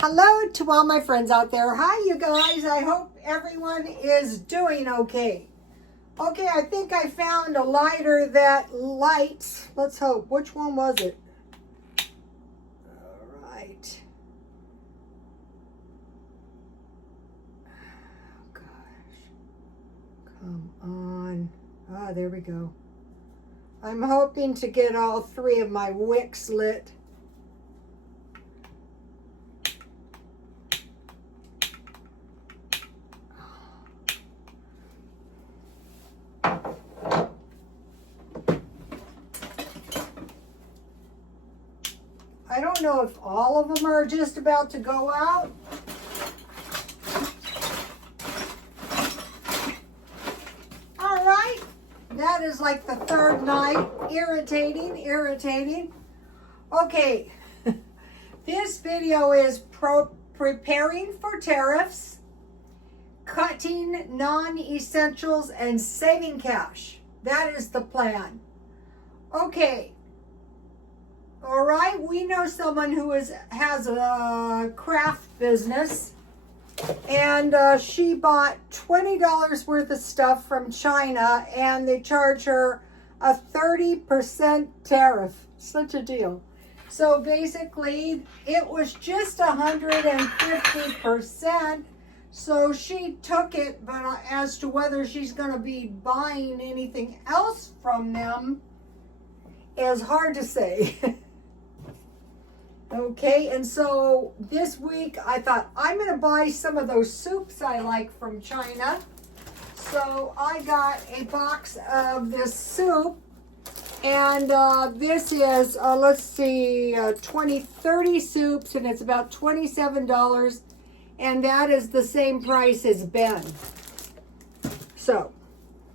Hello to all my friends out there. Hi, you guys. I hope everyone is doing okay. Okay, I think I found a lighter that lights. Let's hope. Which one was it? All right. Oh, gosh. Come on. Ah, there we go. I'm hoping to get all three of my wicks lit. I don't know if all of them are just about to go out. All right, that is like the third night. Irritating. Okay, this video is preparing for tariffs, cutting non-essentials, and saving cash. That is the plan. Okay. All right, we know someone who has a craft business, and she bought $20 worth of stuff from China, and they charge her a 30% tariff. Such a deal. So basically, it was just 150%. So she took it, but as to whether she's going to be buying anything else from them is hard to say. Okay, and so this week I thought I'm going to buy some of those soups I like from China. So I got a box of this soup, and this is, let's see, 30 soups, and it's about $27, and that is the same price as Ben. So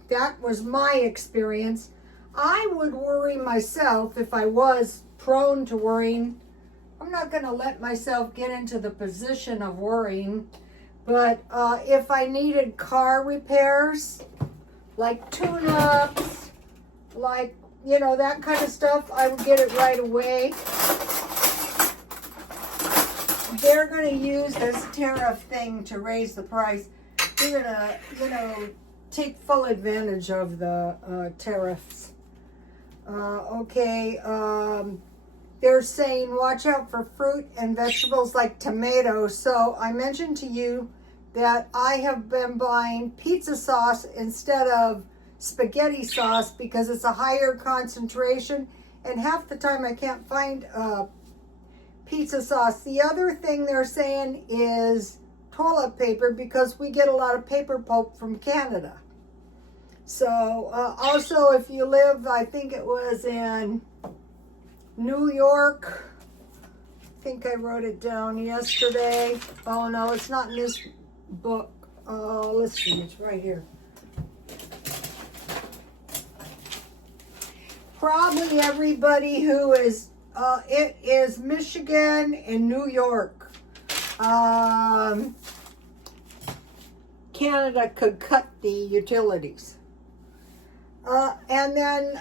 that was my experience. I would worry myself if I was prone to worrying. I'm not going to let myself get into the position of worrying, but if I needed car repairs, like tune-ups, like, you know, that kind of stuff, I would get it right away. They're going to use this tariff thing to raise the price. They're going to, you know, take full advantage of the tariffs. They're saying watch out for fruit and vegetables like tomatoes. So I mentioned to you that I have been buying pizza sauce instead of spaghetti sauce because it's a higher concentration, and half the time I can't find pizza sauce. The other thing they're saying is toilet paper, because we get a lot of paper pulp from Canada. So also, if you live, I think it was in New York, I think I wrote it down yesterday. Oh no, it's not in this book. Let's see, it's right here. Probably everybody who is, it is Michigan and New York. Canada could cut the utilities. And then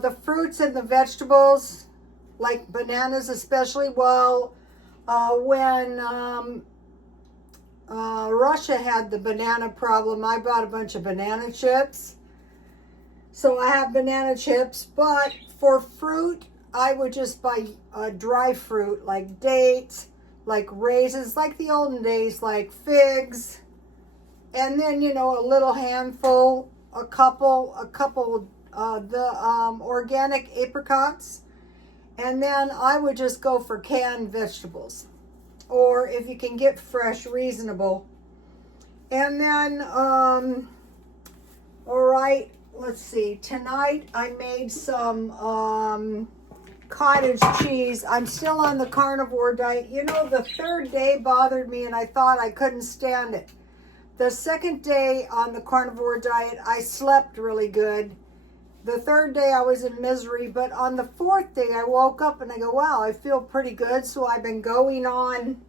the fruits and the vegetables, like bananas especially. Well, when Russia had the banana problem, I bought a bunch of banana chips. So I have banana chips, but for fruit, I would just buy dry fruit, like dates, like raisins, like the olden days, like figs, and then, you know, a little handful, a couple organic apricots. And then I would just go for canned vegetables, or if you can get fresh, reasonable. And then, all right, let's see. Tonight I made some cottage cheese. I'm still on the carnivore diet. You know, the third day bothered me and I thought I couldn't stand it. The second day on the carnivore diet, I slept really good. The third day I was in misery, but on the fourth day I woke up and I go, wow, I feel pretty good. So I've been going on.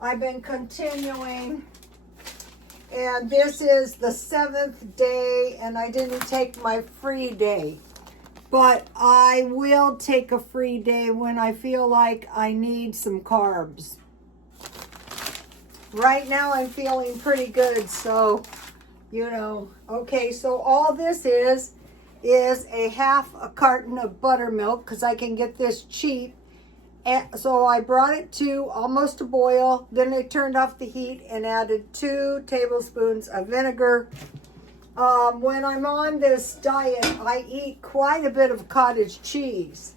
I've been continuing. And this is the 7th day, and I didn't take my free day. But I will take a free day when I feel like I need some carbs. right now I'm feeling pretty good. So, you know, okay, so all this is a half a carton of buttermilk because I can get this cheap. And so I brought it to almost a boil. Then I turned off the heat and added 2 tablespoons of vinegar. When I'm on this diet, I eat quite a bit of cottage cheese.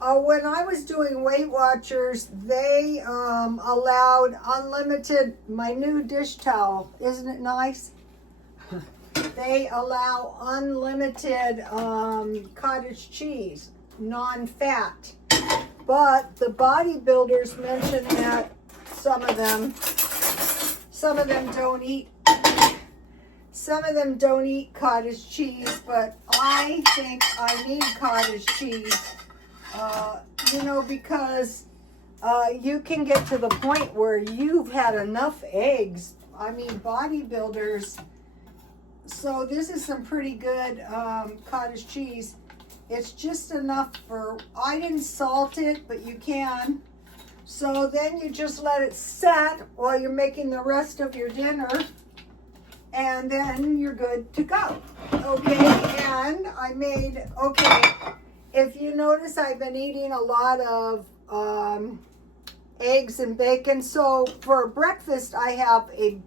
When I was doing Weight Watchers, they allowed unlimited, my new dish towel, isn't it nice? They allow unlimited cottage cheese, non-fat. But the bodybuilders mentioned that some of them don't eat cottage cheese, but I think I need cottage cheese. You know, because you can get to the point where you've had enough eggs. I mean, bodybuilders. So this is some pretty good cottage cheese. It's just enough for, I didn't salt it, but you can. So then you just let it set while you're making the rest of your dinner. And then you're good to go. Okay, and I made, okay, if you notice, I've been eating a lot of eggs and bacon. So for breakfast, I have a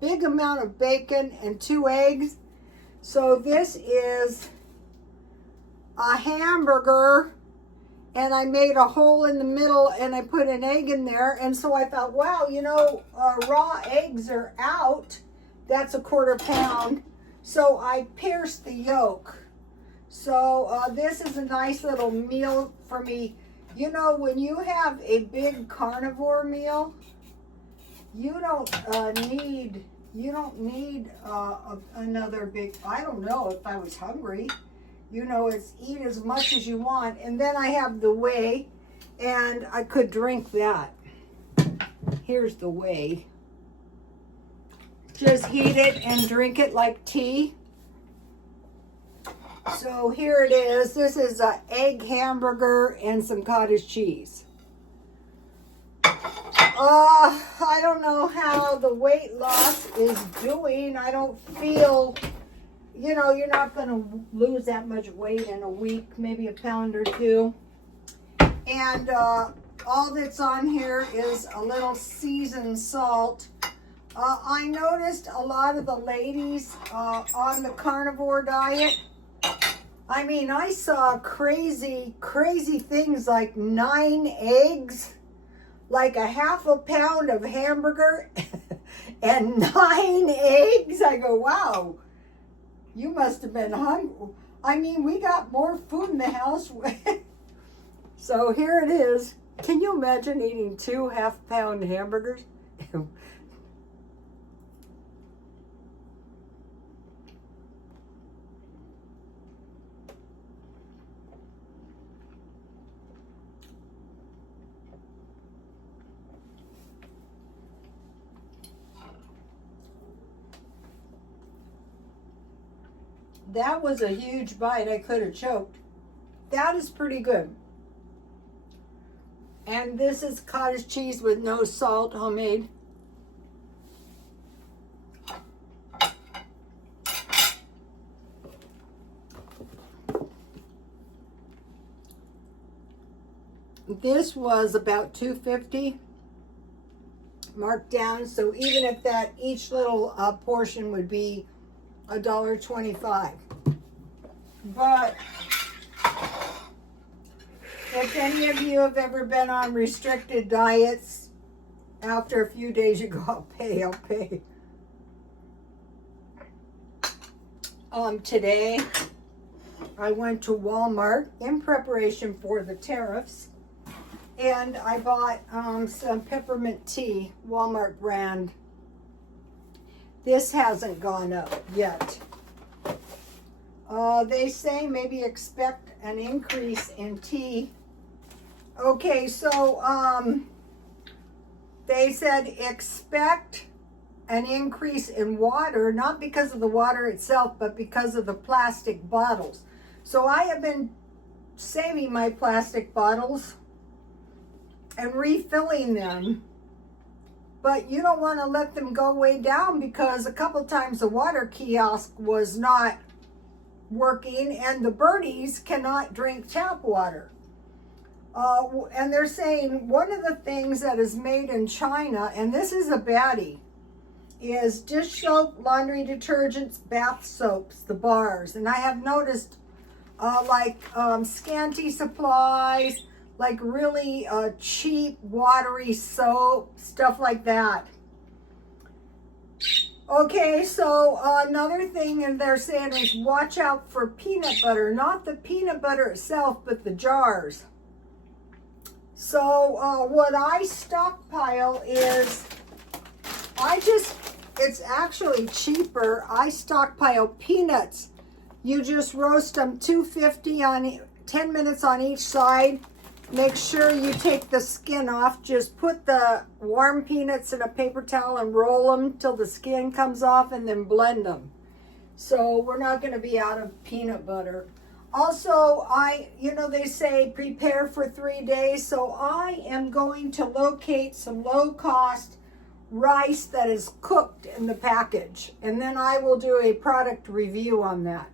big amount of bacon and 2 eggs. So this is a hamburger, and I made a hole in the middle and I put an egg in there. And so I thought, wow, you know, raw eggs are out. That's a 1/4 pound. So I pierced the yolk. So this is a nice little meal for me. You know, when you have a big carnivore meal, you don't need another big, I don't know if I was hungry. You know, it's eat as much as you want. And then I have the whey, and I could drink that. Here's the whey. Just heat it and drink it like tea. So here it is. This is an egg hamburger and some cottage cheese. I don't know how the weight loss is doing. I don't feel, you know, you're not going to lose that much weight in a week, maybe a pound or 2. And all that's on here is a little seasoned salt. I noticed a lot of the ladies on the carnivore diet, I mean, I saw crazy things like 9 eggs, like a half a pound of hamburger, and 9 eggs. I go, wow, you must have been hungry. I mean, we got more food in the house. So here it is. Can you imagine eating 2 half-pound hamburgers? That was a huge bite. I could have choked. That is pretty good. And this is cottage cheese with no salt, homemade. This was about $2.50 marked down. So even if that each little portion would be $1.25. But if any of you have ever been on restricted diets, after a few days you go, I'll pay. Today I went to Walmart in preparation for the tariffs, and I bought some peppermint tea, Walmart brand. This hasn't gone up yet. They say maybe expect an increase in tea. Okay, so they said expect an increase in water, not because of the water itself, but because of the plastic bottles. So I have been saving my plastic bottles and refilling them. but you don't want to let them go way down, because a couple times the water kiosk was not working and the birdies cannot drink tap water. And they're saying one of the things that is made in China, and this is a baddie, is dish soap, laundry detergents, bath soaps, the bars. And I have noticed scanty supplies, like really cheap watery soap, stuff like that. Okay, so another thing and they're saying is watch out for peanut butter, not the peanut butter itself, but the jars. So what I stockpile is, it's actually cheaper. I stockpile peanuts. You just roast them 250 on 10 minutes on each side. Make sure you take the skin off. Just put the warm peanuts in a paper towel and roll them till the skin comes off, and then blend them. So we're not going to be out of peanut butter. Also, they say prepare for 3 days. So I am going to locate some low-cost rice that is cooked in the package. And then I will do a product review on that.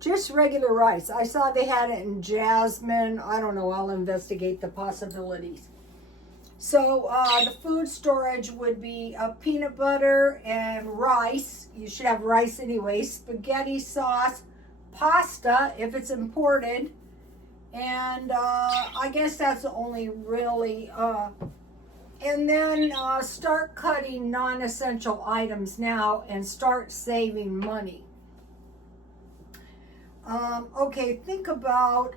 Just regular rice. I saw they had it in jasmine. I don't know. I'll investigate the possibilities. So the food storage would be peanut butter and rice. You should have rice anyway. Spaghetti sauce, pasta if it's imported. And I guess that's only really... and then start cutting non-essential items now and start saving money. Okay, think about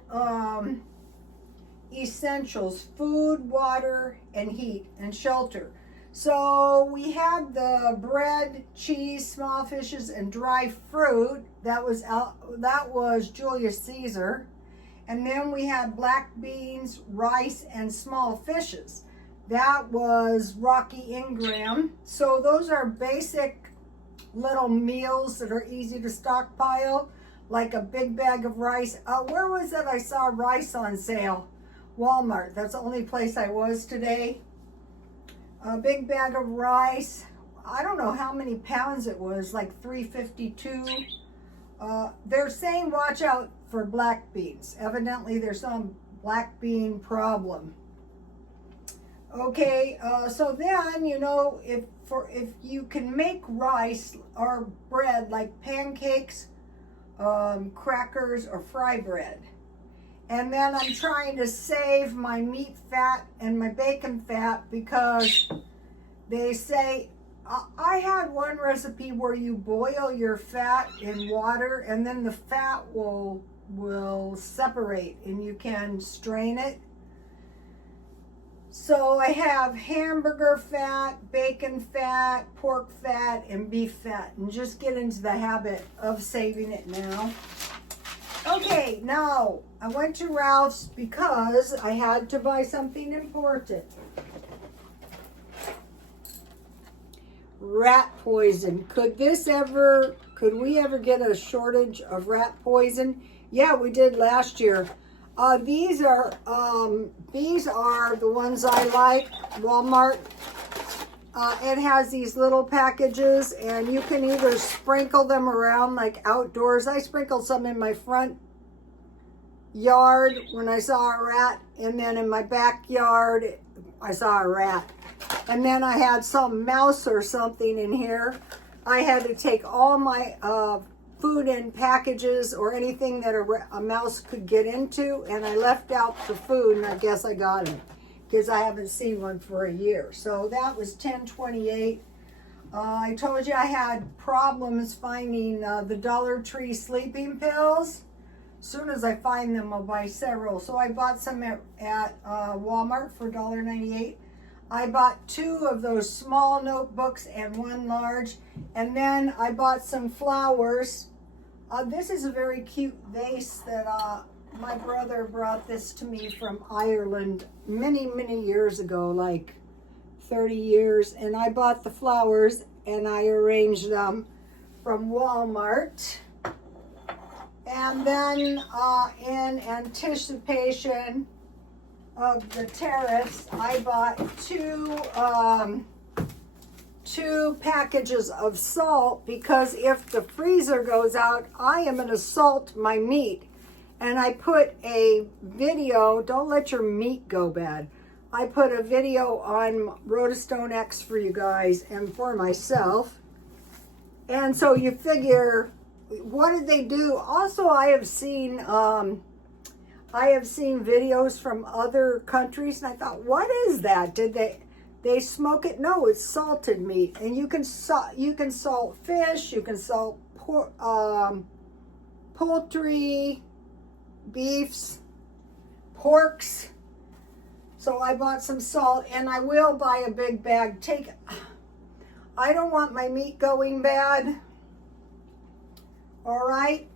essentials: food, water, and heat, and shelter. So we had the bread, cheese, small fishes, and dry fruit. That was Julius Caesar. And then we had black beans, rice, and small fishes. That was Rocky Ingram. So those are basic little meals that are easy to stockpile. Like a big bag of rice. Where was it? I saw rice on sale. Walmart. That's the only place I was today. A big bag of rice. I don't know how many pounds it was. Like 352. They're saying watch out for black beans. Evidently there's some black bean problem. Okay. So then, if you can make rice or bread like pancakes, crackers, or fry bread. And then I'm trying to save my meat fat and my bacon fat, because they say, I had one recipe where you boil your fat in water and then the fat will separate and you can strain it. So I have hamburger fat, bacon fat, pork fat, and beef fat. And just get into the habit of saving it now. Okay, now I went to Ralph's because I had to buy something important. Rat poison. Could we ever get a shortage of rat poison? Yeah, we did last year. These are the ones I like, Walmart. It has these little packages, and you can either sprinkle them around like outdoors. I sprinkled some in my front yard when I saw a rat, and then in my backyard I saw a rat. And then I had some mouse or something in here. I had to take all my food in packages or anything that a mouse could get into, and I left out the food, and I guess I got it because I haven't seen one for a year. So that was $10.28. I told you I had problems finding the Dollar Tree sleeping pills. As soon as I find them, I'll buy several. So I bought some at Walmart for $1.98. I bought 2 of those small notebooks and 1 large. And then I bought some flowers. This is a very cute vase that my brother brought this to me from Ireland many, many years ago, like 30 years. And I bought the flowers and I arranged them from Walmart. And then in anticipation of the tariffs, I bought 2 2 packages of salt because if the freezer goes out, I am going to salt my meat. And I put a video, don't let your meat go bad. I put a video on Rotostone X for you guys and for myself. And so you figure, what did they do? Also, I have seen videos from other countries, and I thought, what is that? Did they smoke it? No, it's salted meat, and you can salt fish, you can salt poultry, beefs, porks. So I bought some salt, and I will buy a big bag. I don't want my meat going bad. All right.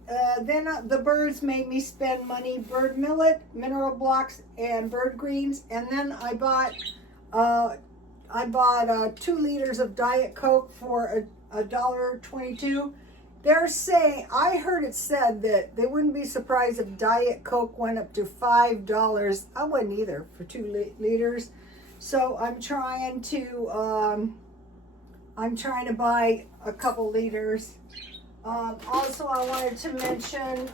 Then the birds made me spend money. Bird millet, mineral blocks, and bird greens. And then I bought 2 liters of Diet Coke for $1.22. They're saying, I heard it said that they wouldn't be surprised if Diet Coke went up to $5. I wouldn't either for 2 liters. So I'm trying to buy a couple liters. Also, I wanted to mention,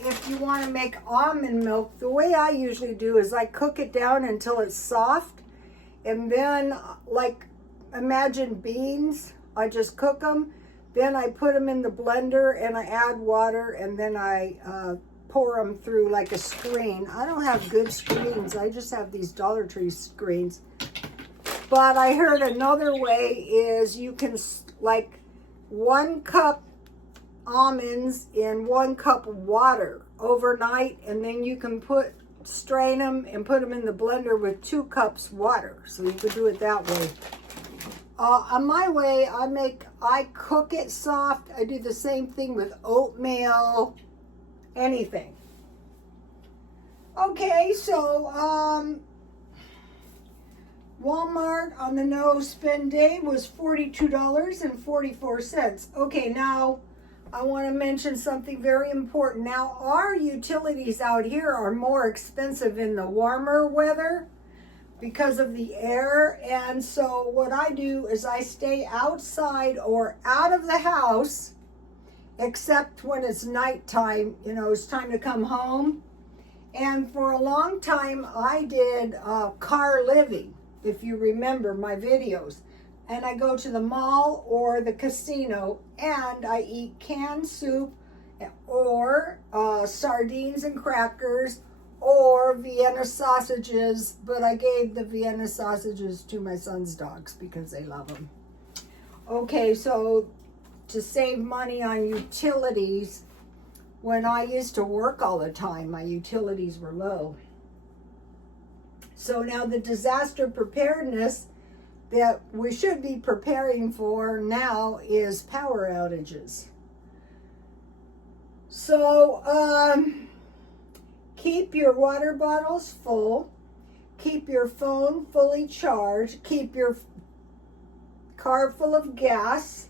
if you want to make almond milk, the way I usually do is I cook it down until it's soft. And then, like, imagine beans. I just cook them. Then I put them in the blender and I add water and then I pour them through like a screen. I don't have good screens. I just have these Dollar Tree screens. But I heard another way is you can, like, 1 cup almonds in 1 cup of water overnight, and then you can strain them and put them in the blender with 2 cups water. So you could do it that way. On my way, I cook it soft. I do the same thing with oatmeal, anything. Okay, so Walmart on the no spend day was $42.44. Okay, now I want to mention something very important. Now, our utilities out here are more expensive in the warmer weather because of the air. And so what I do is I stay outside or out of the house, except when it's nighttime, it's time to come home. And for a long time, I did car living, if you remember my videos. And I go to the mall or the casino and I eat canned soup or sardines and crackers or Vienna sausages, but I gave the Vienna sausages to my son's dogs because they love them. Okay, so to save money on utilities, when I used to work all the time, my utilities were low. So now the disaster preparedness that we should be preparing for now is power outages. So, keep your water bottles full, keep your phone fully charged, keep your car full of gas,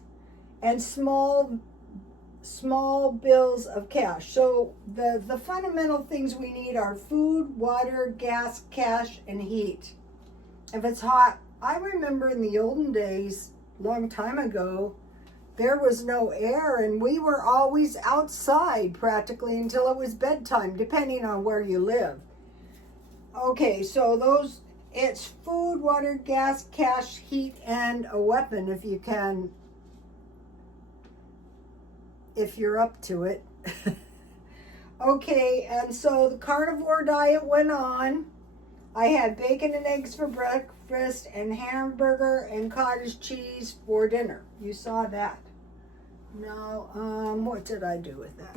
and small bills of cash. So the fundamental things we need are food, water, gas, cash, and heat. If it's hot, I remember in the olden days, long time ago, there was no air and we were always outside practically until it was bedtime, depending on where you live. Okay, so it's food, water, gas, cash, heat, and a weapon if you can, if you're up to it. Okay, and so the carnivore diet went on. I had bacon and eggs for breakfast and hamburger and cottage cheese for dinner. You saw that. Now, what did I do with that?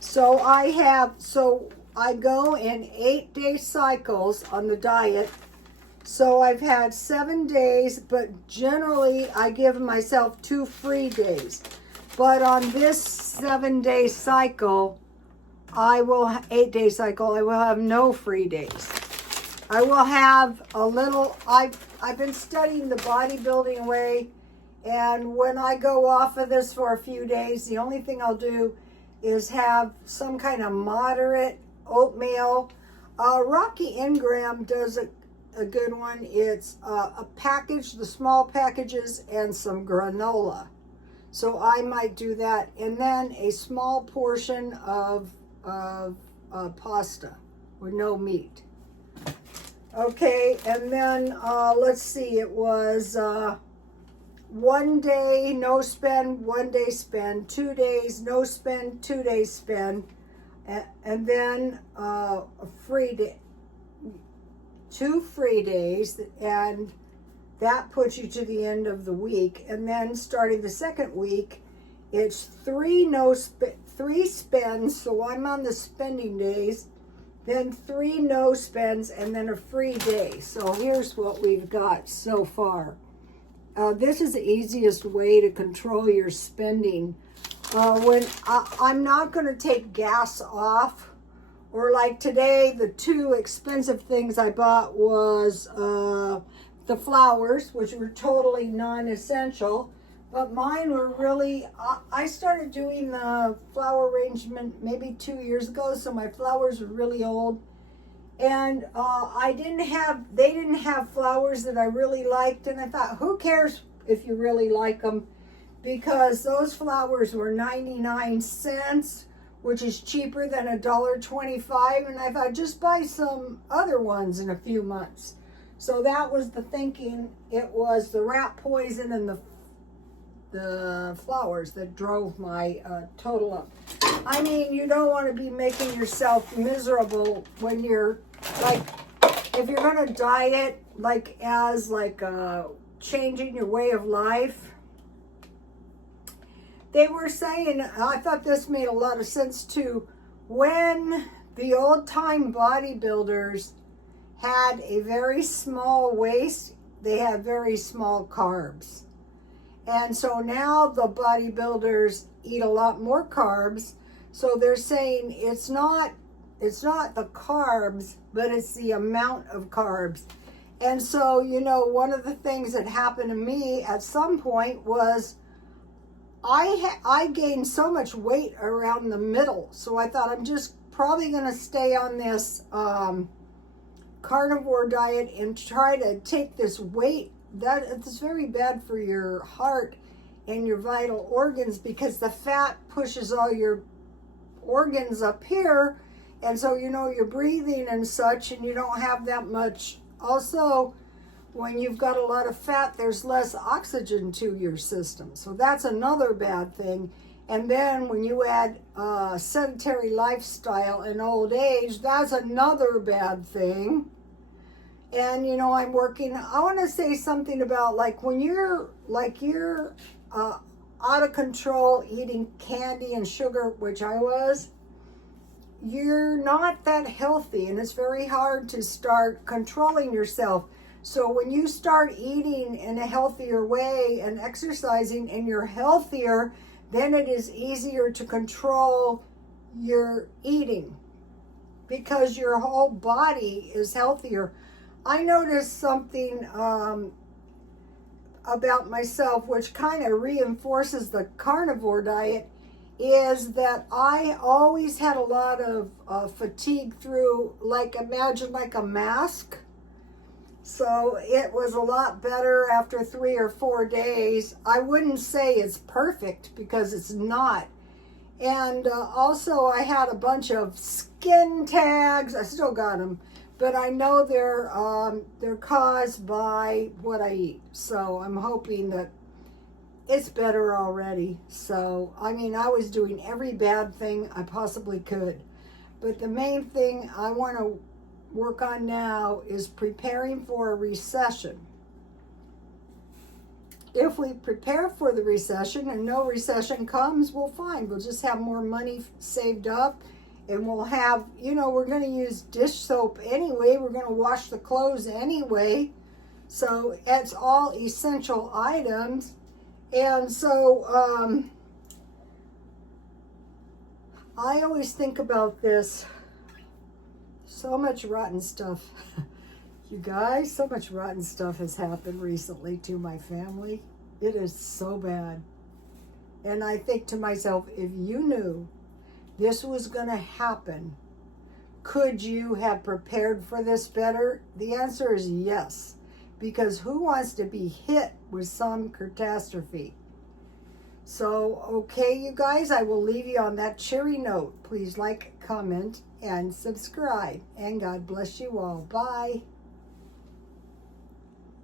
So I go in 8-day cycles on the diet. So I've had 7 days, but generally I give myself 2 free days. But on this 7-day cycle, 8-day cycle, I will have no free days. I will have a little, I've been studying the bodybuilding way, and when I go off of this for a few days, the only thing I'll do is have some kind of moderate oatmeal. Rocky Ingram does a good one. It's a package, the small packages, and some granola. So I might do that. And then a small portion of pasta with no meat. Okay, and then let's see, it was 1 day no spend, 1 day spend, 2 days no spend, 2 days spend, and then a free day, 2 free days, and that puts you to the end of the week. And then starting the second week, it's 3 spends, so I'm on the spending days, then 3 no spends, and then a free day. So here's what we've got so far. This is the easiest way to control your spending. When I'm not going to take gas off, or like today, the 2 expensive things I bought was the flowers, which were totally non-essential, but mine were really, I started doing the flower arrangement maybe 2 years ago, so my flowers were really old. And they didn't have flowers that I really liked, and I thought, who cares if you really like them? Because those flowers were 99 cents, which is cheaper than $1.25, and I thought, just buy some other ones in a few months. So that was the thinking. It was the rat poison and the flowers that drove my total up. I mean, you don't want to be making yourself miserable when you're like, if you're going to diet, like as like changing your way of life. They were saying, I thought this made a lot of sense too, when the old time bodybuilders had a very small waist, they had very small carbs. And so now the bodybuilders eat a lot more carbs. So they're saying it's not the carbs, but it's the amount of carbs. And so, you know, one of the things that happened to me at some point was I gained so much weight around the middle. So I thought, I'm just probably going to stay on this carnivore diet and try to take this weight. That it's very bad for your heart and your vital organs, because the fat pushes all your organs up here, and so, you know, you're breathing and such, and you don't have that much. Also, when you've got a lot of fat, there's less oxygen to your system, so that's another bad thing. And then when you add sedentary lifestyle and old age, that's another bad thing. And, you know, I want to say something about, like, when you're out of control eating candy and sugar, which I was, you're not that healthy, and it's very hard to start controlling yourself. So when you start eating in a healthier way and exercising, and you're healthier, then it is easier to control your eating because your whole body is healthier. I noticed something about myself, which kind of reinforces the carnivore diet, is that I always had a lot of fatigue through, like, imagine like a mask. So it was a lot better after 3 or 4 days. I wouldn't say it's perfect, because it's not. And also I had a bunch of skin tags. I still got them. But I know they're caused by what I eat. So I'm hoping that it's better already. So, I mean, I was doing every bad thing I possibly could. But the main thing I want to work on now is preparing for a recession. If we prepare for the recession and no recession comes, well, fine. We'll just have more money saved up. And we'll have, you know, we're going to use dish soap anyway. We're going to wash the clothes anyway. So it's all essential items. And so I always think about this. So much rotten stuff. You guys, so much rotten stuff has happened recently to my family. It is so bad. And I think to myself, if you knew this was going to happen Could you have prepared for this better? The answer is yes, because who wants to be hit with some catastrophe? So, okay, you guys, I will leave you on that cheery note. Please like, comment, and subscribe. And God bless you all. Bye.